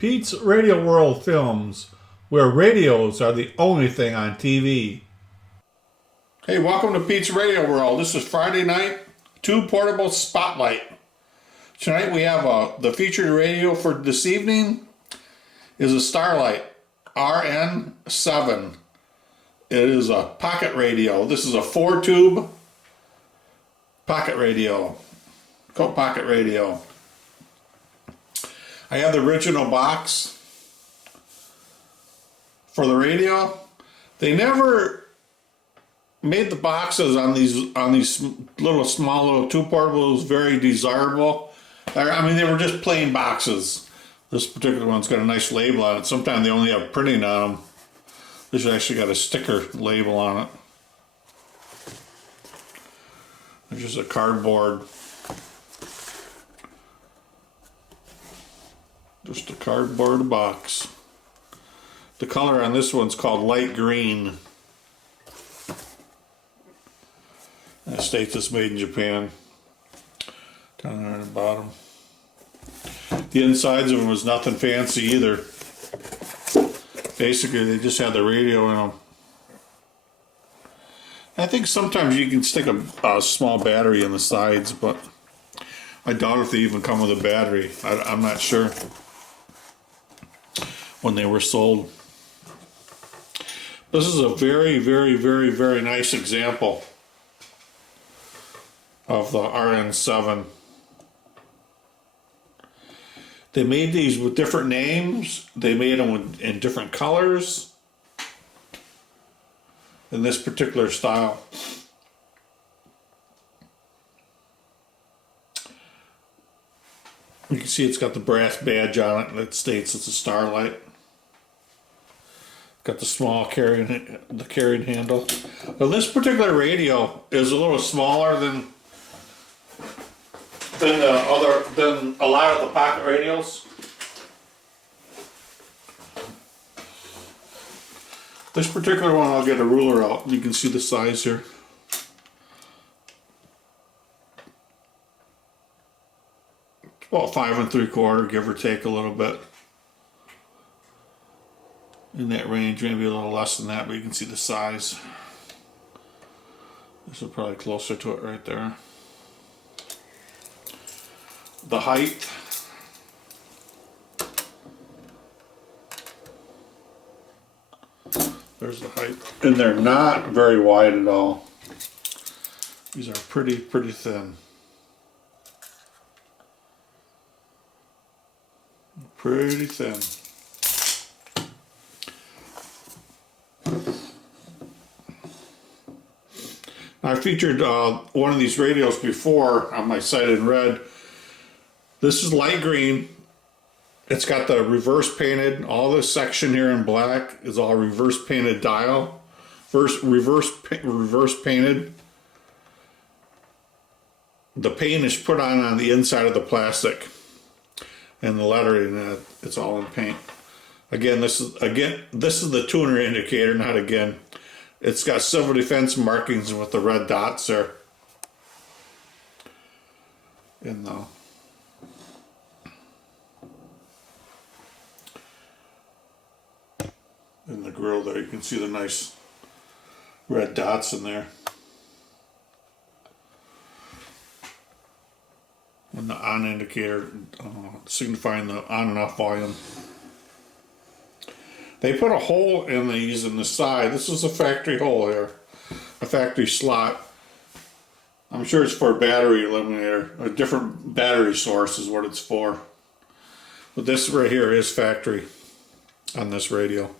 Pete's Radio World Films, where radios are the only thing on TV. Hey, welcome to Pete's Radio World. This is Friday night, 2 portable spotlight. Tonight we have the featured radio for this evening is a Starlight RN-7. It is a pocket radio. This is a 4-tube pocket radio, coat pocket radio. I have the original box for the radio. They never made the boxes on these little small 2 portables very desirable. I mean, they were just plain boxes. This particular one's got a nice label on it. Sometimes they only have printing on them. This actually got a sticker label on it. There's just a cardboard. Just a cardboard box. The color on this one's called light green. And it states it's made in Japan. Down there on the bottom. The insides of them was nothing fancy either. Basically, they just had the radio in them. I think sometimes you can stick a small battery in the sides, but I doubt if they even come with a battery. I'm not sure when they were sold. This is a very, very, very, very nice example of the RN-7. They made these with different names. They made them in different colors in this particular style. You can see it's got the brass badge on it that states it's a Starlight. Got the small carrying handle. Now this particular radio is a little smaller than a lot of the pocket radios. This particular one, I'll get a ruler out. You can see the size here. It's about 5 3/4, give or take a little bit. In that range, maybe a little less than that, but you can see the size. This is probably closer to it right there. The height. There's the height. And they're not very wide at all. These are pretty thin. Pretty thin. I featured one of these radios before on my site in red. This is light green. It's got the reverse painted. All this section here in black is all reverse painted dial. Reverse painted. The paint is put on the inside of the plastic, and the lettering it's all in paint. Again, this is the tuner indicator. Not again. It's got civil defense markings with the red dots there. In the grill there, you can see the nice red dots in there. And the on indicator signifying the on and off volume. They put a hole in these in the side. This is a factory hole here, a factory slot. I'm sure it's for a battery eliminator. A different battery source is what it's for. But this right here is factory on this radio.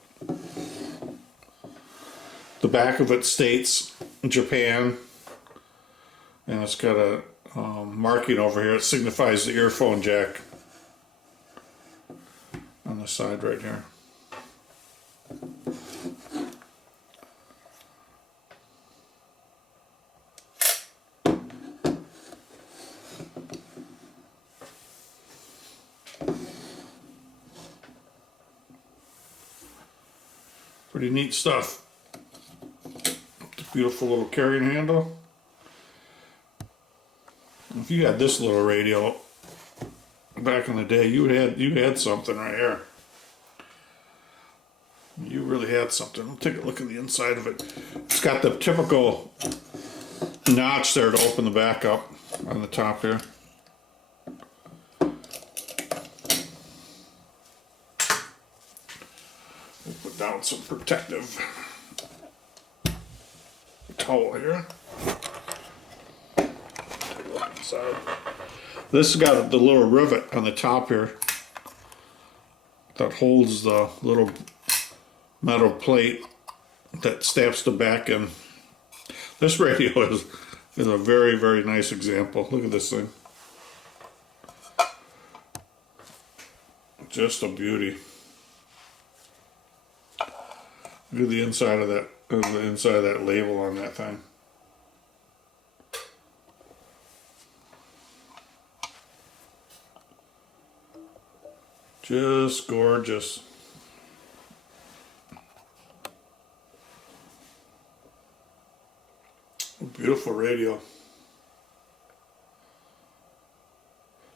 The back of it states Japan, and it's got a marking over here. It signifies the earphone jack on the side right here. Pretty neat stuff. Beautiful little carrying handle. If you had this little radio back in the day, you had something right here. You really had something. Let's take a look at the inside of it. It's got the typical notch there to open the back up on the top here. We'll put down some protective towel here. Take a look inside. This has got the little rivet on the top here that holds the little metal plate that stamps the back in. This radio is a very, very nice example. Look at this thing. Just a beauty. Look at the inside of that label on that thing. Just gorgeous. Beautiful radio.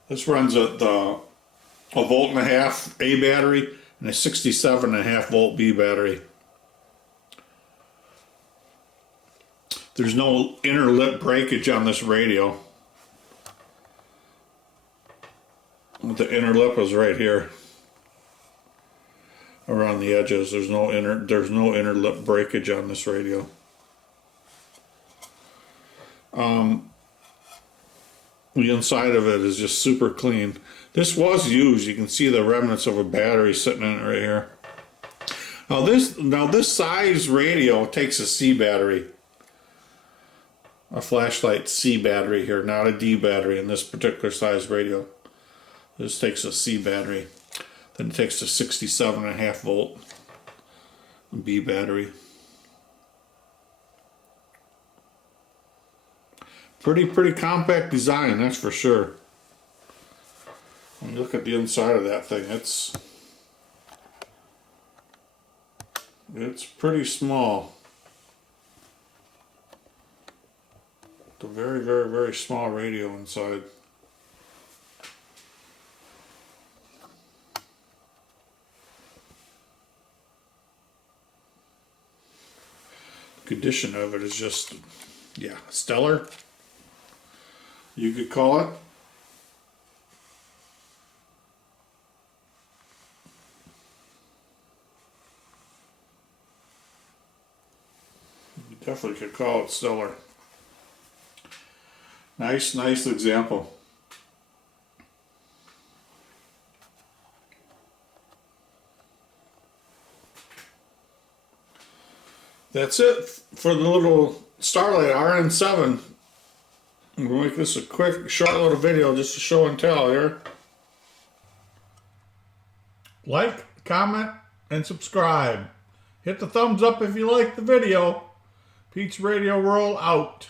This runs a volt and a half A battery and a 67.5 volt B battery. There's no inner lip breakage on this radio. The inner lip is right here around the edges. There's no inner lip breakage on this radio. The inside of it is just super clean. This was used. You can see the remnants of a battery sitting in it right here. Now this size radio takes a C battery. A flashlight C battery here, not a D battery in this particular size radio. This takes a C battery. Then it takes a 67.5 volt B battery. Pretty compact design, that's for sure. When you look at the inside of that thing, it's pretty small. It's a very, very, very small radio inside. The condition of it is just, yeah, stellar. You could call it. You definitely could call it stellar. Nice example. That's it for the little Starlight RN-7. I'm going to make this a quick, short little video just to show and tell here. Like, comment, and subscribe. Hit the thumbs up if you like the video. Pete's Radio World out.